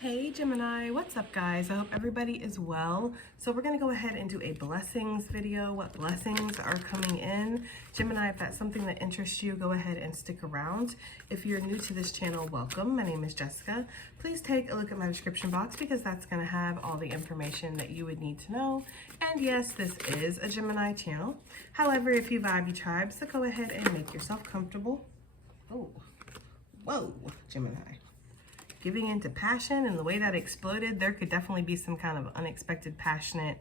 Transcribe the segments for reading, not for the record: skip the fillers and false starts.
Hey Gemini, what's up guys? I hope everybody is well. So we're going to go ahead and do a blessings video, what blessings are coming in. Gemini, if that's something that interests you, go ahead and stick around. If you're new to this channel, welcome. My name is Jessica. Please take a look at my description box because that's going to have all the information that you would need to know. And yes, this is a Gemini channel. However, if you vibe, you tribe, so go ahead and make yourself comfortable. Oh, whoa, Gemini. Giving into passion and the way that exploded, there could definitely be some kind of unexpected passionate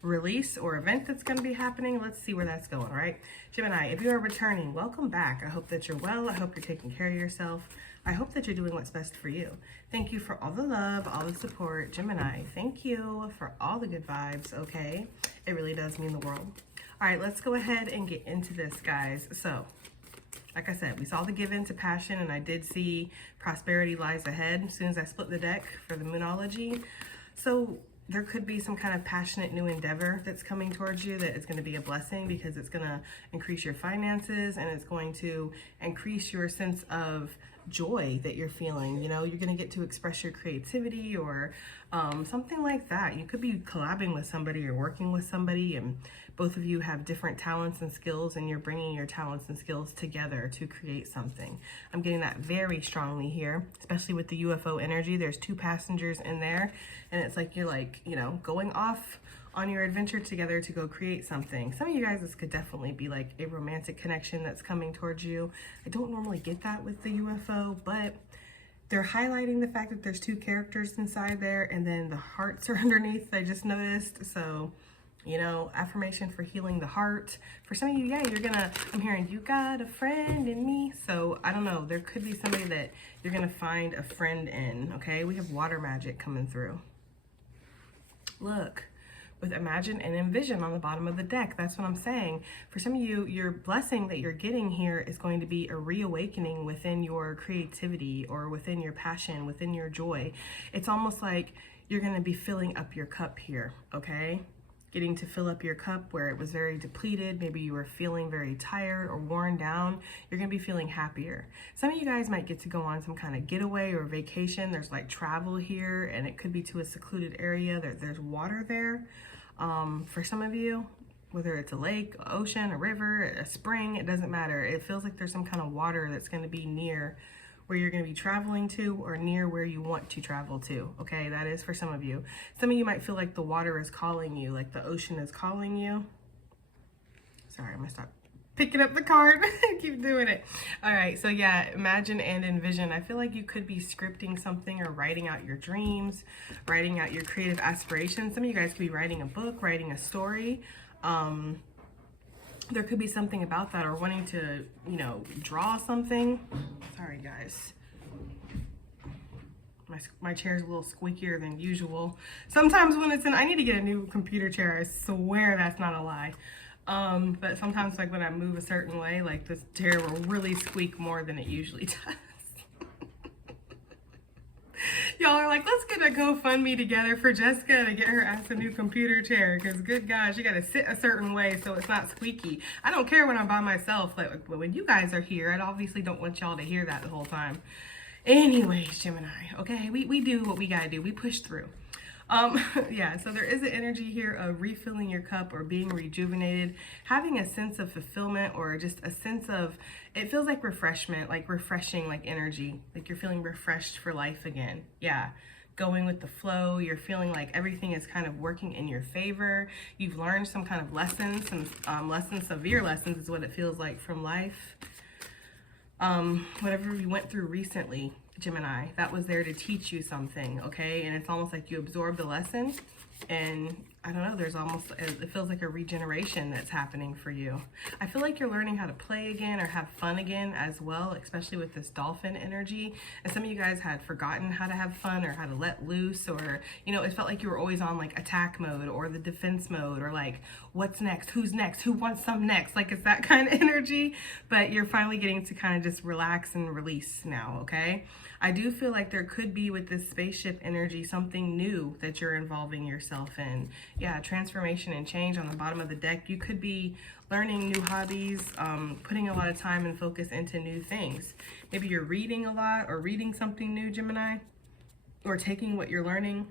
release or event that's going to be happening. Let's see where that's going, right? Gemini, if you are returning, welcome back. I hope that you're well. I hope you're taking care of yourself. I hope that you're doing what's best for you. Thank you for all the love, all the support. Gemini, thank you for all the good vibes, okay? It really does mean the world. All right, let's go ahead and get into this, guys. So, like I said, we saw the give in to passion, and I did see prosperity lies ahead as soon as I split the deck for the Moonology. So there could be some kind of passionate new endeavor that's coming towards you that is going to be a blessing because it's going to increase your finances and it's going to increase your sense of joy that you're feeling. You know, you're going to get to express your creativity or something like that. You could be collabing with somebody or working with somebody, and both of you have different talents and skills, and you're bringing your talents and skills together to create something. I'm getting that very strongly here, especially with the UFO energy. There's two passengers in there, and it's like you're like, you know, going off on your adventure together to go create something. Some of you guys, this could definitely be like a romantic connection that's coming towards you. I don't normally get that with the UFO, but they're highlighting the fact that there's two characters inside there, and then the hearts are underneath, I just noticed. So, you know, affirmation for healing the heart. For some of you, yeah, you're gonna, I'm hearing, you got a friend in me. So I don't know, there could be somebody that you're gonna find a friend in, okay? We have water magic coming through. Look, with imagine and envision on the bottom of the deck. That's what I'm saying. For some of you, your blessing that you're getting here is going to be a reawakening within your creativity or within your passion, within your joy. It's almost like you're going to be filling up your cup here, okay? Getting to fill up your cup where it was very depleted. Maybe you were feeling very tired or worn down. You're gonna be feeling happier. Some of you guys might get to go on some kind of getaway or vacation. There's like travel here, and it could be to a secluded area. There's water there. For some of you, whether it's a lake, ocean, a river, a spring, it doesn't matter. It feels like there's some kind of water that's gonna be near where you're going to be traveling to or near where you want to travel to. Okay, that is for some of you. Some of you might feel like the water is calling you, like the ocean is calling you. Sorry, I'm gonna stop picking up the card. Keep doing it. All right, so yeah, imagine and envision. I feel like you could be scripting something or writing out your dreams, writing out your creative aspirations. Some of you guys could be writing a book, writing a story. There could be something about that, or wanting to, you know, draw something. Sorry guys, my chair's a little squeakier than usual. Sometimes when it's in, I need to get a new computer chair. I swear that's not a lie. But sometimes like when I move a certain way, like this chair will really squeak more than it usually does. Y'all are like, let's get a GoFundMe together for Jessica to get her ass a new computer chair, because good gosh, you gotta sit a certain way so it's not squeaky. I don't care when I'm by myself, like when you guys are here, I obviously don't want y'all to hear that the whole time. Anyways, Gemini, okay, we do what we gotta do, we push through. Yeah, so there is an energy here of refilling your cup or being rejuvenated, having a sense of fulfillment, or just a sense of, it feels like refreshment, like refreshing, like energy, like you're feeling refreshed for life again. Yeah, going with the flow. You're feeling like everything is kind of working in your favor. You've learned some kind of lessons, some lessons, severe lessons is what it feels like from life. Whatever you went through recently, Gemini, that was there to teach you something, okay? And it's almost like you absorbed the lesson, and I don't know, there's almost, it feels like a regeneration that's happening for you. I feel like you're learning how to play again or have fun again as well, especially with this dolphin energy. And some of you guys had forgotten how to have fun or how to let loose, or, you know, it felt like you were always on like attack mode or the defense mode, or like, what's next? Who's next? Who wants some next? Like it's that kind of energy, but you're finally getting to kind of just relax and release now, okay? I do feel like there could be, with this spaceship energy, something new that you're involving yourself in. Yeah, transformation and change on the bottom of the deck. You could be learning new hobbies, putting a lot of time and focus into new things. Maybe you're reading a lot or reading something new, Gemini. or taking what you're learning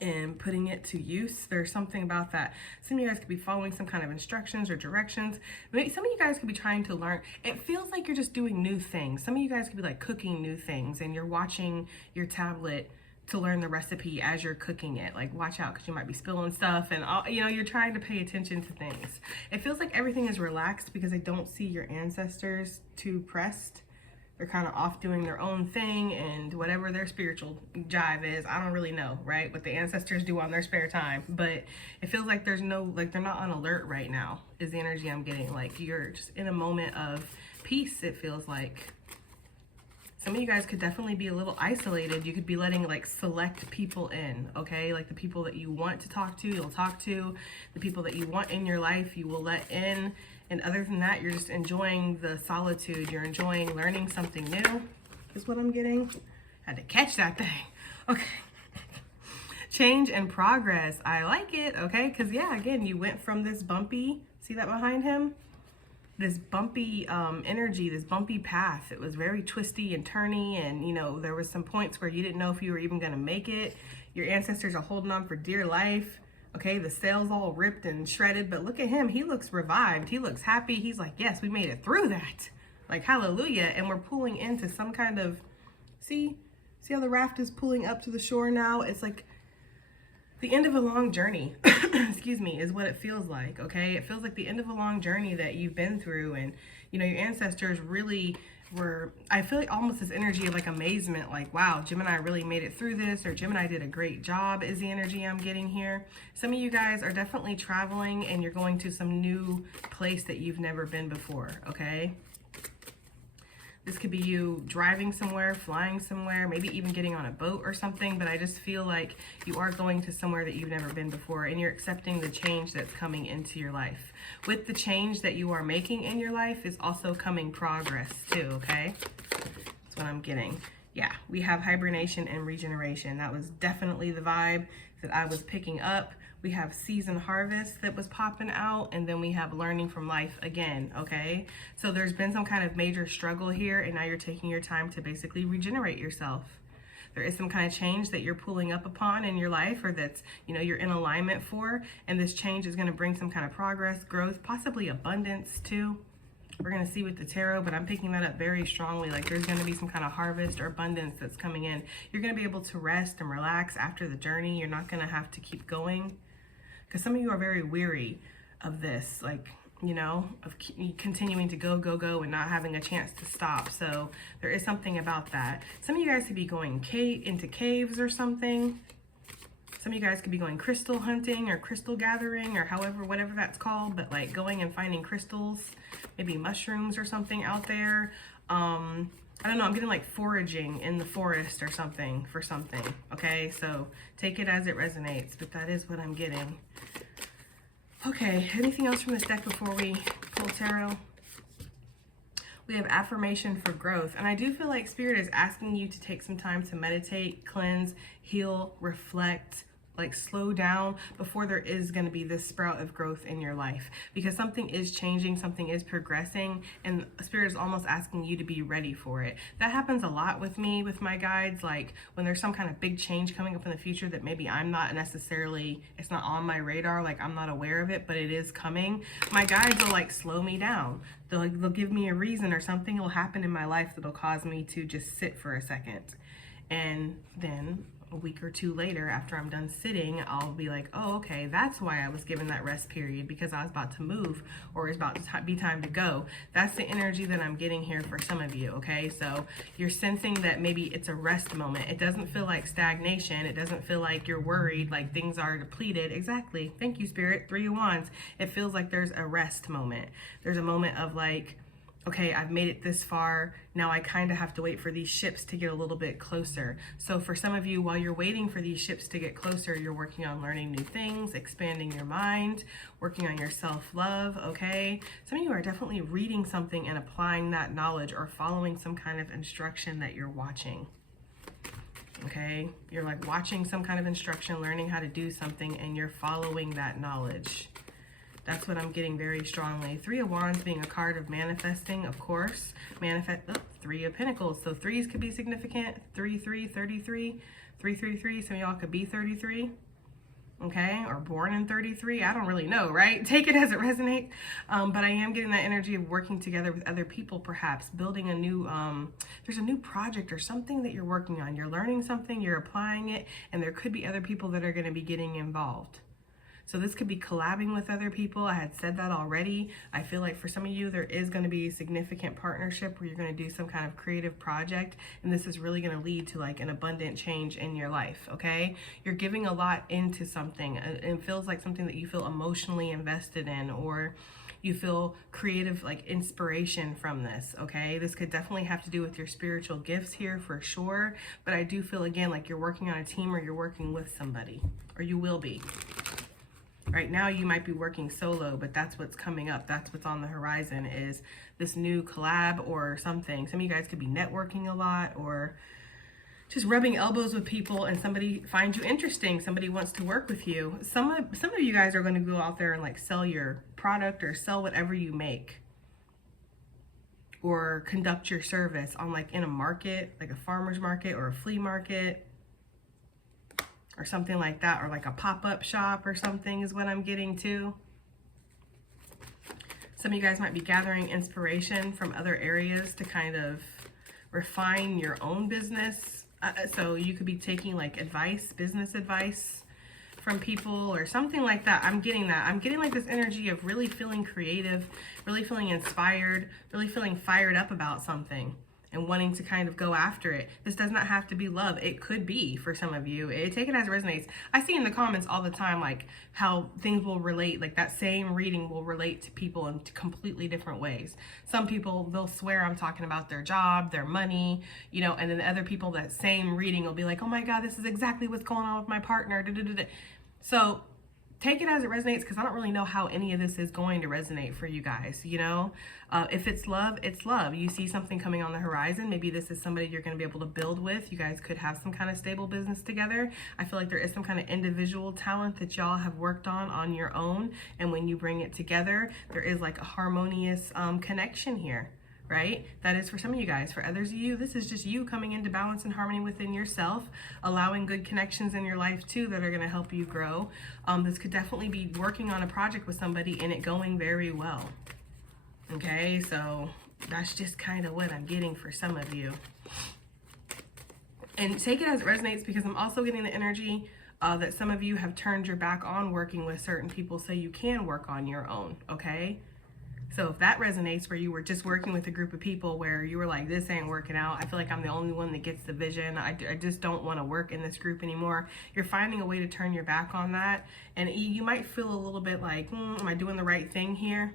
and putting it to use. There's something about that. Some of you guys could be following some kind of instructions or directions. Maybe some of you guys could be trying to learn. It feels like you're just doing new things. Some of you guys could be like cooking new things and you're watching your tablet to learn the recipe as you're cooking it. Like, watch out, because you might be spilling stuff and all, you know, you're trying to pay attention to things. It feels like everything is relaxed because I don't see your ancestors too pressed. They're kind of off doing their own thing, and whatever their spiritual jive is, I don't really know, right? What the ancestors do on their spare time. But it feels like there's no, like, they're not on alert right now, is the energy I'm getting. Like, you're just in a moment of peace, it feels like. Some of you guys could definitely be a little isolated. You could be letting like select people in, okay? Like the people that you want to talk to, you'll talk to. The people that you want in your life, you will let in. And other than that, you're just enjoying the solitude. You're enjoying learning something new, is what I'm getting. Had to catch that thing. Okay. Change and progress. I like it, okay? Because yeah, again, you went from this bumpy, see that behind him? This bumpy energy, this bumpy path. It was very twisty and turny, and you know, there was some points where you didn't know if you were even gonna make it. Your ancestors are holding on for dear life. Okay, the sails all ripped and shredded, but look at him. He looks revived. He looks happy. He's like, yes, we made it through that. Like, hallelujah. And we're pulling into some kind of, see how the raft is pulling up to the shore now? It's like the end of a long journey, excuse me, is what it feels like, okay? It feels like the end of a long journey that you've been through, and, you know, your ancestors really were, I feel like almost this energy of like amazement, like, wow, Gemini really made it through this, or Gemini did a great job is the energy I'm getting here. Some of you guys are definitely traveling and you're going to some new place that you've never been before, okay? This could be you driving somewhere, flying somewhere, maybe even getting on a boat or something, but I just feel like you are going to somewhere that you've never been before, and you're accepting the change that's coming into your life. With the change that you are making in your life is also coming progress too, okay? That's what I'm getting. Yeah, we have hibernation and regeneration. That was definitely the vibe that I was picking up. We have season harvest that was popping out, and then we have learning from life again, okay? So there's been some kind of major struggle here, and now you're taking your time to basically regenerate yourself. There is some kind of change that you're pulling up upon in your life, or that's, you know, you're in alignment for, and this change is going to bring some kind of progress, growth, possibly abundance too. We're going to see with the tarot, but I'm picking that up very strongly. Like there's going to be some kind of harvest or abundance that's coming in. You're going to be able to rest and relax after the journey. You're not going to have to keep going. Because some of you are very weary of this, like, you know, of continuing to go, go, go and not having a chance to stop. So there is something about that. Some of you guys could be going into caves or something. Some of you guys could be going crystal hunting or crystal gathering or however, whatever that's called, but like going and finding crystals, maybe mushrooms or something out there. I don't know, I'm getting like foraging in the forest or something for something, okay? So take it as it resonates, but that is what I'm getting. Okay, anything else from this deck before we pull tarot? We have affirmation for growth, and I do feel like Spirit is asking you to take some time to meditate, cleanse, heal, reflect, like slow down before there is going to be this sprout of growth in your life, because something is changing, something is progressing, and Spirit is almost asking you to be ready for it. That happens a lot with me, with my guides, like when there's some kind of big change coming up in the future that maybe I'm not necessarily, it's not on my radar, like I'm not aware of it, but it is coming. My guides will like slow me down. They'll give me a reason, or something will happen in my life that'll cause me to just sit for a second. And then a week or two later, after I'm done sitting, I'll be like, oh, okay, that's why I was given that rest period, because I was about to move, or it's about to be time to go. That's the energy that I'm getting here for some of you, okay? So you're sensing that maybe it's a rest moment. It doesn't feel like stagnation. It doesn't feel like you're worried, like things are depleted. Exactly. Thank you, Spirit. 3 of Wands. It feels like there's a rest moment. There's a moment of like, okay, I've made it this far. Now I kind of have to wait for these ships to get a little bit closer. So for some of you, while you're waiting for these ships to get closer, you're working on learning new things, expanding your mind, working on your self-love, okay? Some of you are definitely reading something and applying that knowledge, or following some kind of instruction that you're watching, okay? You're like watching some kind of instruction, learning how to do something, and you're following that knowledge. That's what I'm getting very strongly. Three of Wands being a card of manifesting, of course. Three of Pentacles. So threes could be significant. 33, 33, 333. Some of y'all could be 33. Okay, or born in 33. I don't really know, right? Take it as it resonates. But I am getting that energy of working together with other people, perhaps building a new, there's a new project or something that you're working on. You're learning something, you're applying it, and there could be other people that are going to be getting involved. So this could be collabing with other people. I had said that already. I feel like for some of you, there is going to be a significant partnership where you're going to do some kind of creative project. And this is really going to lead to like an abundant change in your life, okay? You're giving a lot into something. It feels like something that you feel emotionally invested in, or you feel creative, like inspiration from this, okay? This could definitely have to do with your spiritual gifts here for sure. But I do feel, again, like you're working on a team or you're working with somebody, or you will be. Right now you might be working solo, but that's what's coming up. That's what's on the horizon, is this new collab or something. Some of you guys could be networking a lot, or just rubbing elbows with people, and somebody finds you interesting. Somebody wants to work with you. Some of you guys are going to go out there and like sell your product or sell whatever you make, or conduct your service on like in a market, like a farmer's market or a flea market, or something like that, or like a pop-up shop or something is what I'm getting to. Some of you guys might be gathering inspiration from other areas to kind of refine your own business. So you could be taking like advice, business advice from people or something like that. I'm getting that. I'm getting like this energy of really feeling creative, really feeling inspired, really feeling fired up about something, and wanting to kind of go after it. This does not have to be love. It could be for some of you. Take it as it resonates. I see in the comments all the time, like how things will relate, like that same reading will relate to people in completely different ways. Some people, they'll swear I'm talking about their job, their money, you know, and then other people, that same reading will be like, oh my God, this is exactly what's going on with my partner. So take it as it resonates, because I don't really know how any of this is going to resonate for you guys, you know? If it's love, it's love. You see something coming on the horizon. Maybe this is somebody you're going to be able to build with. You guys could have some kind of stable business together. I feel like there is some kind of individual talent that y'all have worked on your own. And when you bring it together, there is like a harmonious connection here. Right? That is for some of you guys. For others of you, this is just you coming into balance and harmony within yourself, allowing good connections in your life too that are going to help you grow. This could definitely be working on a project with somebody and it going very well. Okay, so that's just kind of what I'm getting for some of you. And take it as it resonates, because I'm also getting the energy that some of you have turned your back on working with certain people so you can work on your own, okay? So if that resonates, where you were just working with a group of people where you were like, this ain't working out, I feel like I'm the only one that gets the vision, I just don't want to work in this group anymore. You're finding a way to turn your back on that. And you might feel a little bit like, am I doing the right thing here?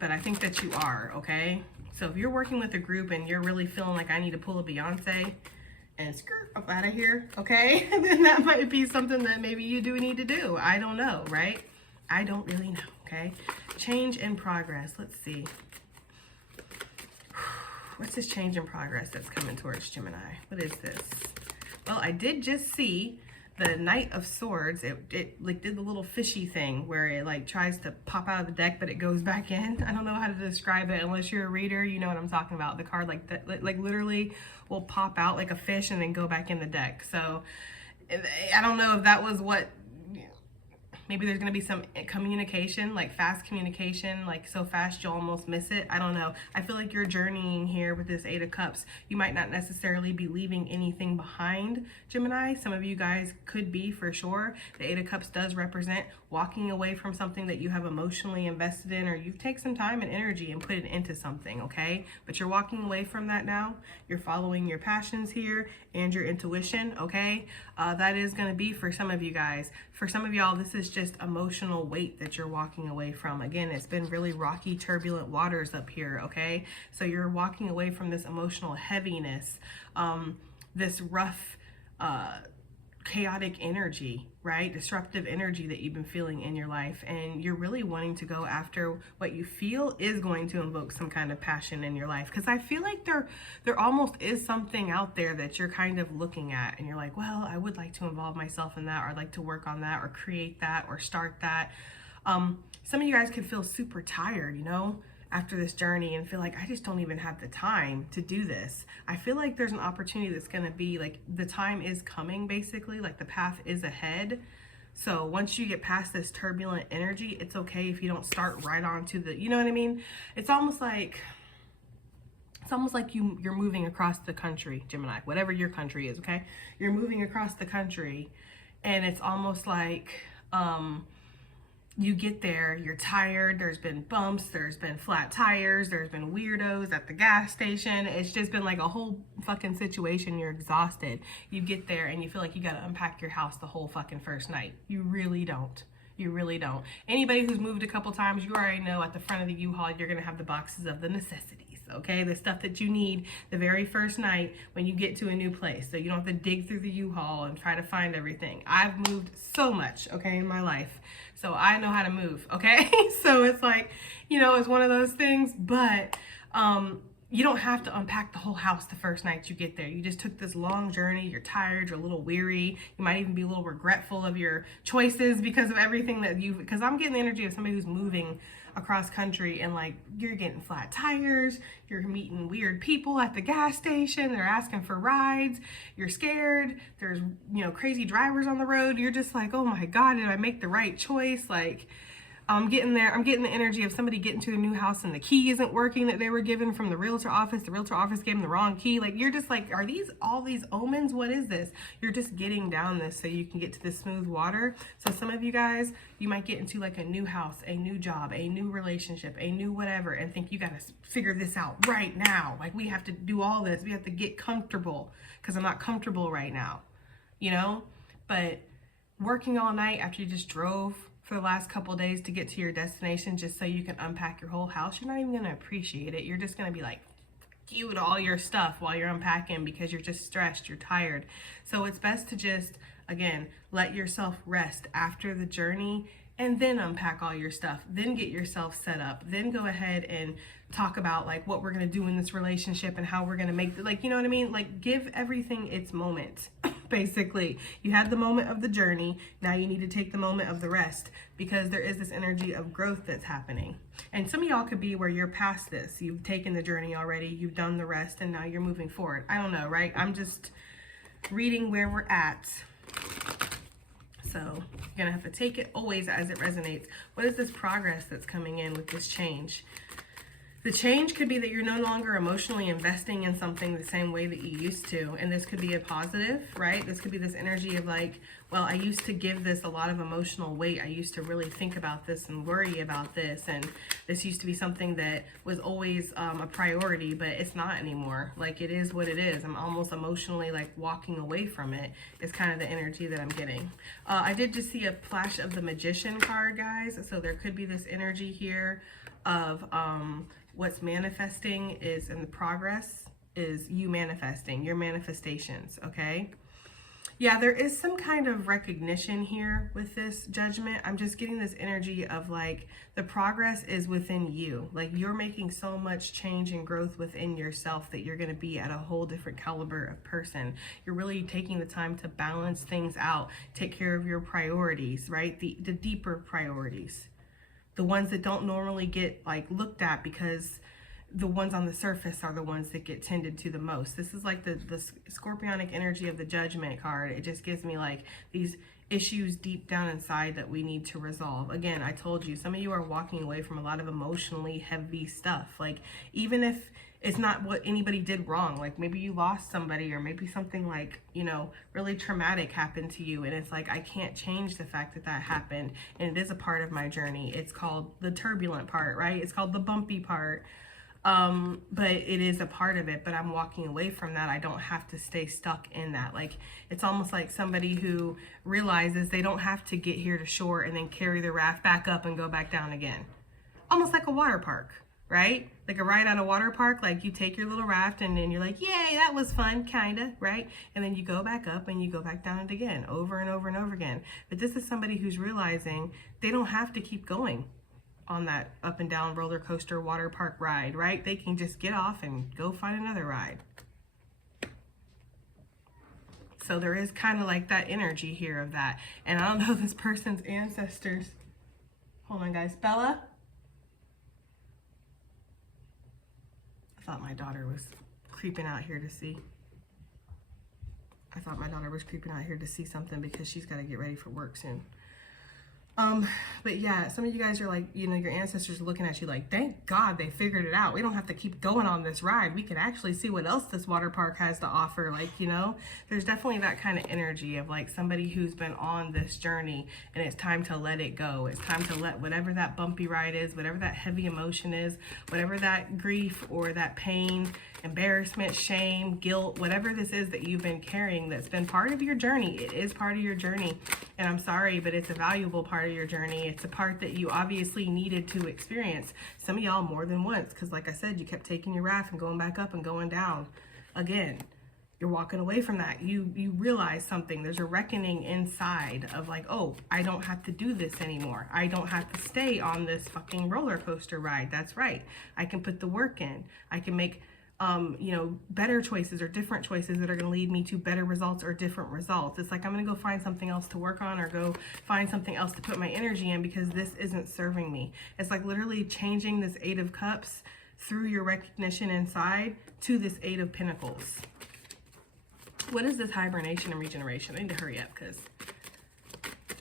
But I think that you are, okay? So if you're working with a group and you're really feeling like I need to pull a Beyonce and skirt up out of here, okay? Then that might be something that maybe you do need to do. I don't know, right? I don't really know. Okay, change in progress. Let's see. What's this change in progress that's coming towards Gemini? What is this? Well, I did just see the Knight of Swords. It like did the little fishy thing where it like tries to pop out of the deck, but it goes back in. I don't know how to describe it unless you're a reader. You know what I'm talking about. The card like that, like literally will pop out like a fish and then go back in the deck. So I don't know if that was what. Maybe there's going to be some communication, like fast communication, like so fast you'll almost miss it. I don't know. I feel like you're journeying here with this Eight of Cups. You might not necessarily be leaving anything behind, Gemini. Some of you guys could be, for sure. The Eight of Cups does represent walking away from something that you have emotionally invested in, or you take some time and energy and put it into something, okay? But you're walking away from that now. You're following your passions here and your intuition, okay? That is going to be for some of you guys. For some of y'all, this is just emotional weight that you're walking away from. Again, it's been really rocky, turbulent waters up here, okay? So you're walking away from this emotional heaviness, this rough, chaotic energy, right? Disruptive energy that you've been feeling in your life, and you're really wanting to go after what you feel is going to invoke some kind of passion in your life, because I feel like there almost is something out there that you're kind of looking at and you're like, well, I would like to involve myself in that, or I'd like to work on that, or create that, or start that. Some of you guys could feel super tired, you know, after this journey and feel like, I just don't even have the time to do this. I feel like there's an opportunity that's going to be like, the time is coming, basically, like the path is ahead. So once you get past this turbulent energy, it's okay if you don't start right onto the, you know what I mean? It's almost like you're moving across the country, Gemini, whatever your country is, okay? You're moving across the country, and it's almost like you get there, you're tired, there's been bumps, there's been flat tires, there's been weirdos at the gas station. It's just been like a whole fucking situation. You're exhausted. You get there and you feel like you got to unpack your house the whole fucking first night. You really don't. You really don't. Anybody who's moved a couple times, you already know at the front of the U-Haul, you're going to have the boxes of the necessities, okay? The stuff that you need the very first night when you get to a new place. So you don't have to dig through the U-Haul and try to find everything. I've moved so much, okay, in my life. So I know how to move, okay? So it's like, you know, it's one of those things, but you don't have to unpack the whole house the first night you get there. You just took this long journey. You're tired. You're a little weary. You might even be a little regretful of your choices because of everything that because I'm getting the energy of somebody who's moving across country, and like, you're getting flat tires. You're meeting weird people at the gas station. They're asking for rides. You're scared. There's, you know, crazy drivers on the road. You're just like, oh my God, did I make the right choice? Like, I'm getting there. I'm getting the energy of somebody getting to a new house and the key isn't working that they were given from the realtor office. The realtor office gave them the wrong key. Like, you're just like, are these all these omens? What is this? You're just getting down this so you can get to the smooth water. So some of you guys, you might get into like a new house, a new job, a new relationship, a new whatever, and think you got to figure this out right now. Like, we have to do all this. We have to get comfortable because I'm not comfortable right now, you know? But working all night after you just drove for the last couple of days to get to your destination just so you can unpack your whole house, you're not even going to appreciate it. You're just going to be like, you to all your stuff while you're unpacking because you're just stressed, you're tired. So it's best to just, again, let yourself rest after the journey and then unpack all your stuff, then get yourself set up, then go ahead and talk about like what we're going to do in this relationship and how we're going to make the, like, you know what I mean? Like, give everything its moment. Basically, you had the moment of the journey. Now you need to take the moment of the rest because there is this energy of growth that's happening. And some of y'all could be where you're past this. You've taken the journey already. You've done the rest and now you're moving forward. I don't know, right? I'm just reading where we're at. So you're going to have to take it always as it resonates. What is this progress that's coming in with this change? The change could be that you're no longer emotionally investing in something the same way that you used to. And this could be a positive, right? This could be this energy of like, well, I used to give this a lot of emotional weight. I used to really think about this and worry about this. And this used to be something that was always a priority, but it's not anymore. Like, it is what it is. I'm almost emotionally like walking away from it is kind of the energy that I'm getting. I did just see a flash of the Magician card, guys. So there could be this energy here of what's manifesting is, in the progress is you manifesting, your manifestations, okay? Yeah, there is some kind of recognition here with this Judgment. I'm just getting this energy of like, the progress is within you. Like, you're making so much change and growth within yourself that you're going to be at a whole different caliber of person. You're really taking the time to balance things out, take care of your priorities, right? The deeper priorities. The ones that don't normally get like looked at because the ones on the surface are the ones that get tended to the most. This is like the scorpionic energy of the Judgment card. It just gives me like these issues deep down inside that we need to resolve. Again, I told you, some of you are walking away from a lot of emotionally heavy stuff. Like, even if it's not what anybody did wrong, like maybe you lost somebody or maybe something like, you know, really traumatic happened to you, and it's like, I can't change the fact that that happened, and it is a part of my journey. It's called the turbulent part, right? It's called the bumpy part. But it is a part of it, but I'm walking away from that. I don't have to stay stuck in that. Like, it's almost like somebody who realizes they don't have to get here to shore and then carry the raft back up and go back down again. Almost like a water park, right? Like a ride at a water park. Like, you take your little raft and then you're like, yay, that was fun, kinda, right? And then you go back up and you go back down it again, over and over and over again. But this is somebody who's realizing they don't have to keep going on that up and down roller coaster water park ride, right? They can just get off and go find another ride. So there is kind of like that energy here of that. And I don't know this person's ancestors. Hold on, guys. Bella? I thought my daughter was creeping out here to see. I thought my daughter was creeping out here to see something because she's got to get ready for work soon. But yeah, some of you guys are like, you know, your ancestors are looking at you like, thank God they figured it out. We don't have to keep going on this ride. We can actually see what else this water park has to offer. Like, you know, there's definitely that kind of energy of like somebody who's been on this journey and it's time to let it go. It's time to let whatever that bumpy ride is, whatever that heavy emotion is, whatever that grief or that pain, embarrassment, shame, guilt, whatever this is that you've been carrying that's been part of your journey. It is part of your journey. And I'm sorry, but it's a valuable part of your journey. It's a part that you obviously needed to experience. Some of y'all more than once, because like I said, you kept taking your wrath and going back up and going down. Again, you're walking away from that. You realize something. There's a reckoning inside of like, oh, I don't have to do this anymore. I don't have to stay on this fucking roller coaster ride. That's right. I can put the work in. I can make you know, better choices or different choices that are going to lead me to better results or different results. It's like I'm going to go find something else to work on or go find something else to put my energy in because this isn't serving me. It's like literally changing this Eight of Cups through your recognition inside to this Eight of Pentacles. What is this hibernation and regeneration? I need to hurry up because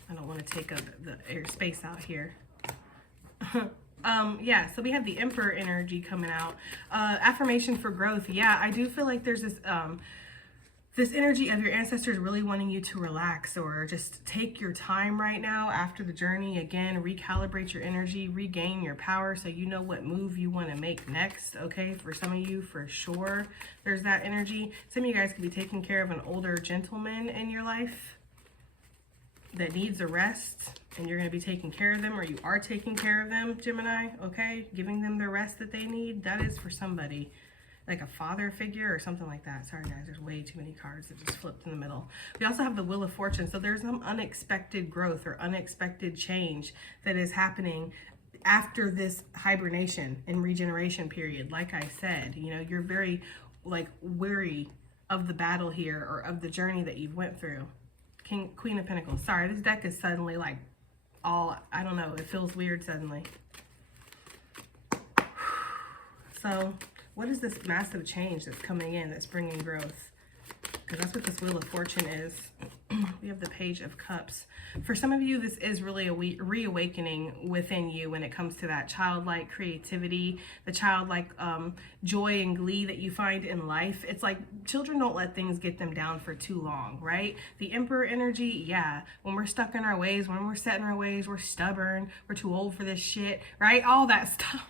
I don't want to take up the air space out here. Yeah, so we have the Emperor energy coming out. Affirmation for growth. Yeah, I do feel like there's this this energy of your ancestors really wanting you to relax or just take your time right now after the journey. Again, recalibrate your energy, regain your power so you know what move you want to make next. Okay, for some of you, for sure, there's that energy. Some of you guys could be taking care of an older gentleman in your life that needs a rest, and you're going to be taking care of them, or you are taking care of them, Gemini, okay? Giving them the rest that they need. That is for somebody, like a father figure or something like that. Sorry, guys, there's way too many cards that just flipped in the middle. We also have the Wheel of Fortune, so there's some unexpected growth or unexpected change that is happening after this hibernation and regeneration period. Like I said, you know, you're very, like, weary of the battle here or of the journey that you've went through. Queen of Pentacles. Sorry, this deck is suddenly like all, I don't know, it feels weird suddenly. So what is this massive change that's coming in that's bringing growth? Because that's what this Wheel of Fortune is. We have the Page of Cups. For some of you, this is really a reawakening within you when it comes to that childlike creativity, the childlike joy and glee that you find in life. It's like children don't let things get them down for too long, right? The Emperor energy, yeah, when we're stuck in our ways, when we're set in our ways, we're stubborn, we're too old for this shit, right? All that stuff.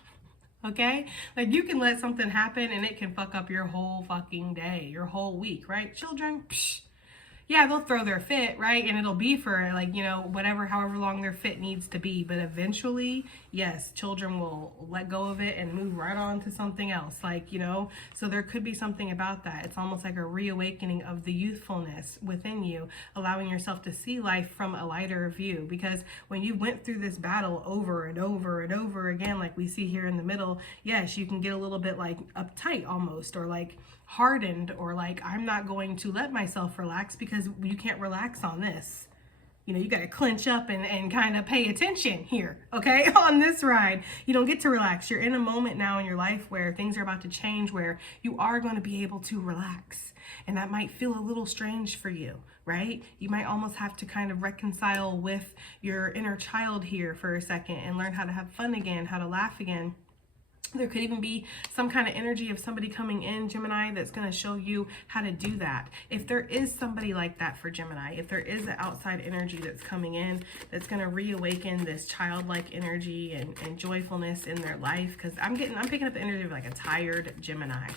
Okay, like you can let something happen and it can fuck up your whole fucking day, your whole week, right? Children, psh, yeah, they'll throw their fit, right? And it'll be for like, you know, whatever, however long their fit needs to be. But eventually, yes, children will let go of it and move right on to something else. Like, you know, so there could be something about that. It's almost like a reawakening of the youthfulness within you, allowing yourself to see life from a lighter view. Because when you went through this battle over and over and over again, like we see here in the middle, yes, you can get a little bit like uptight almost, or like hardened, or like, I'm not going to let myself relax, because you can't relax on this. You know, you got to clench up and kind of pay attention here, okay? On this ride, you don't get to relax. You're in a moment now in your life where things are about to change, where you are going to be able to relax. And that might feel a little strange for you, right? You might almost have to kind of reconcile with your inner child here for a second and learn how to have fun again, how to laugh again. There could even be some kind of energy of somebody coming in, Gemini, that's going to show you how to do that. If there is somebody like that for Gemini, if there is an outside energy that's coming in, that's going to reawaken this childlike energy and joyfulness in their life, because I'm picking up the energy of like a tired Gemini.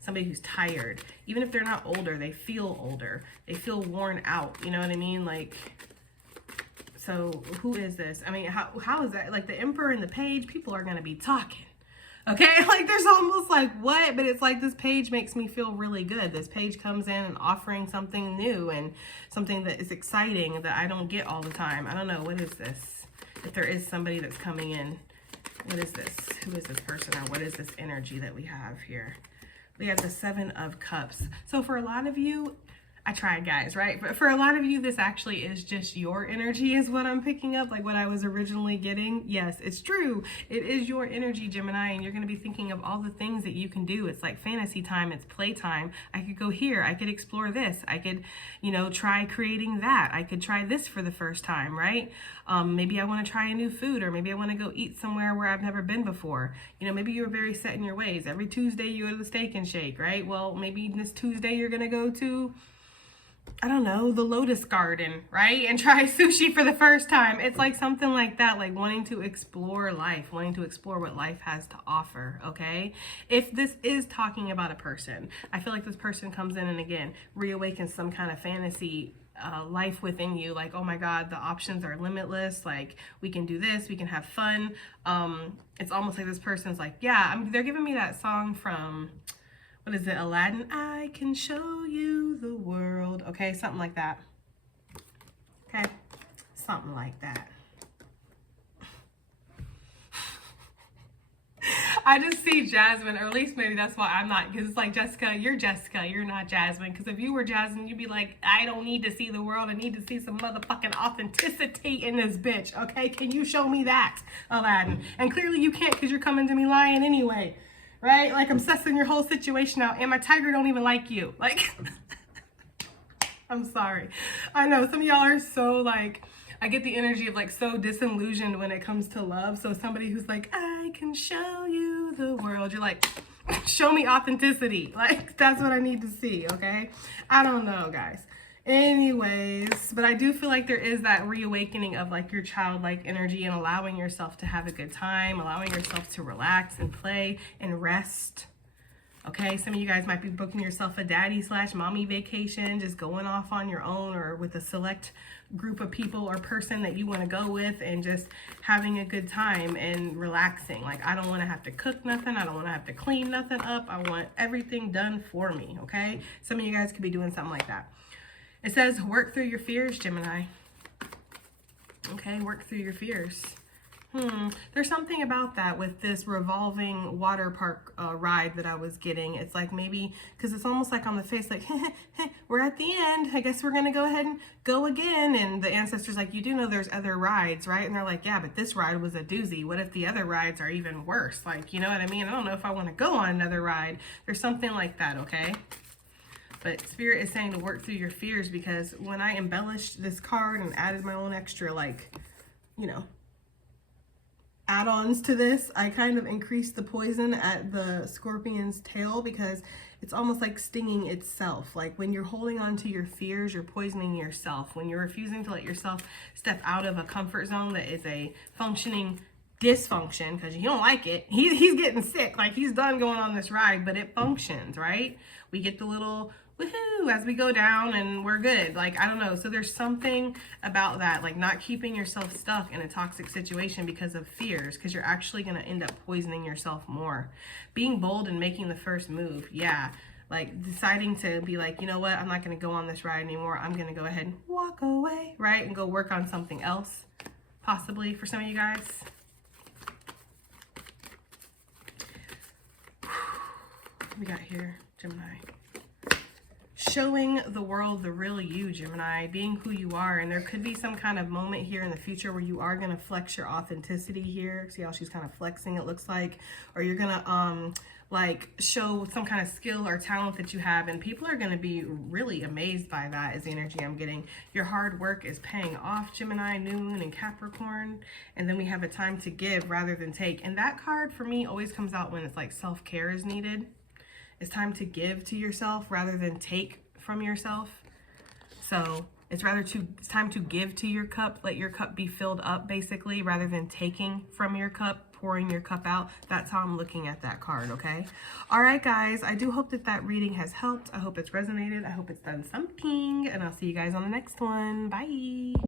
Somebody who's tired. Even if they're not older, they feel older. They feel worn out. You know what I mean? Like, so who is this? I mean, how is that? Like the Emperor and the Page, people are going to be talking. Okay, like there's almost like what, but it's like this page makes me feel really good. This page comes in and offering something new and something that is exciting that I don't get all the time. I don't know, what is this? If there is somebody that's coming in, what is this? Who is this person, or what is this energy that we have here? We have the Seven of Cups. So for a lot of you, I tried, guys, right? But for a lot of you, this actually is just your energy is what I'm picking up, like what I was originally getting. Yes, it's true. It is your energy, Gemini, and you're going to be thinking of all the things that you can do. It's like fantasy time. It's playtime. I could go here. I could explore this. I could, you know, try creating that. I could try this for the first time, right? Maybe I want to try a new food, or maybe I want to go eat somewhere where I've never been before. You know, maybe you're very set in your ways. Every Tuesday you go to the Steak and Shake, right? Well, maybe this Tuesday you're going to go to, I don't know, the Lotus Garden, right? And try sushi for the first time. It's like something like that, like wanting to explore life, wanting to explore what life has to offer, okay? If this is talking about a person, I feel like this person comes in and again, reawakens some kind of fantasy life within you, like, oh my God, the options are limitless, like we can do this, we can have fun. It's almost like this person's like, yeah, they're giving me that song from, what is it, Aladdin? I can show you the world. Okay, something like that. Okay, something like that. I just see Jasmine, or at least maybe that's why I'm not, because it's like, Jessica, you're not Jasmine. Because if you were Jasmine, you'd be like, I don't need to see the world. I need to see some motherfucking authenticity in this bitch. Okay, can you show me that, Aladdin? And clearly you can't, because you're coming to me lying anyway. Right? Like, I'm sussing your whole situation out, and my tiger don't even like you. Like, I'm sorry. I know some of y'all are so like, I get the energy of like so disillusioned when it comes to love. So somebody who's like, I can show you the world. You're like, show me authenticity. Like, that's what I need to see, okay? I don't know, guys. Anyways, but I do feel like there is that reawakening of like your childlike energy and allowing yourself to have a good time, allowing yourself to relax and play and rest. Okay, some of you guys might be booking yourself a daddy/mommy vacation, just going off on your own or with a select group of people or person that you want to go with, and just having a good time and relaxing. Like, I don't want to have to cook nothing. I don't want to have to clean nothing up. I want everything done for me, okay? Some of you guys could be doing something like that. It says, work through your fears, Gemini. Okay, work through your fears. There's something about that with this revolving water park ride that I was getting. It's like maybe, because it's almost like on the face, like, we're at the end. I guess we're going to go ahead and go again. And the ancestors like, you do know there's other rides, right? And they're like, yeah, but this ride was a doozy. What if the other rides are even worse? Like, you know what I mean? I don't know if I want to go on another ride. There's something like that, okay? But Spirit is saying to work through your fears, because when I embellished this card and added my own extra, like, you know, add-ons to this, I kind of increased the poison at the scorpion's tail, because it's almost like stinging itself. Like, when you're holding on to your fears, you're poisoning yourself. When you're refusing to let yourself step out of a comfort zone that is a functioning dysfunction, because you don't like it. He's getting sick. Like, he's done going on this ride, but it functions, right? We get the little woohoo as we go down and we're good. Like, I don't know. So there's something about that, like not keeping yourself stuck in a toxic situation because of fears, because you're actually going to end up poisoning yourself more. Being bold and making the first move. Yeah. Like deciding to be like, you know what, I'm not going to go on this ride anymore. I'm going to go ahead and walk away, right? And go work on something else, possibly, for some of you guys. What we got here, Gemini? Showing the world the real you, Gemini, being who you are. And there could be some kind of moment here in the future where you are going to flex your authenticity here. See how she's kind of flexing, it looks like. Or you're going to like show some kind of skill or talent that you have, and people are going to be really amazed by that, is the energy I'm getting. Your hard work is paying off, Gemini, New Moon, and Capricorn. And then we have a time to give rather than take. And that card for me always comes out when it's like self-care is needed. It's time to give to yourself rather than take from yourself. So it's time to give to your cup, let your cup be filled up, basically, rather than taking from your cup, pouring your cup out. That's how I'm looking at that card, okay? All right, guys, I do hope that that reading has helped. I hope it's resonated. I hope it's done something, and I'll see you guys on the next one. Bye.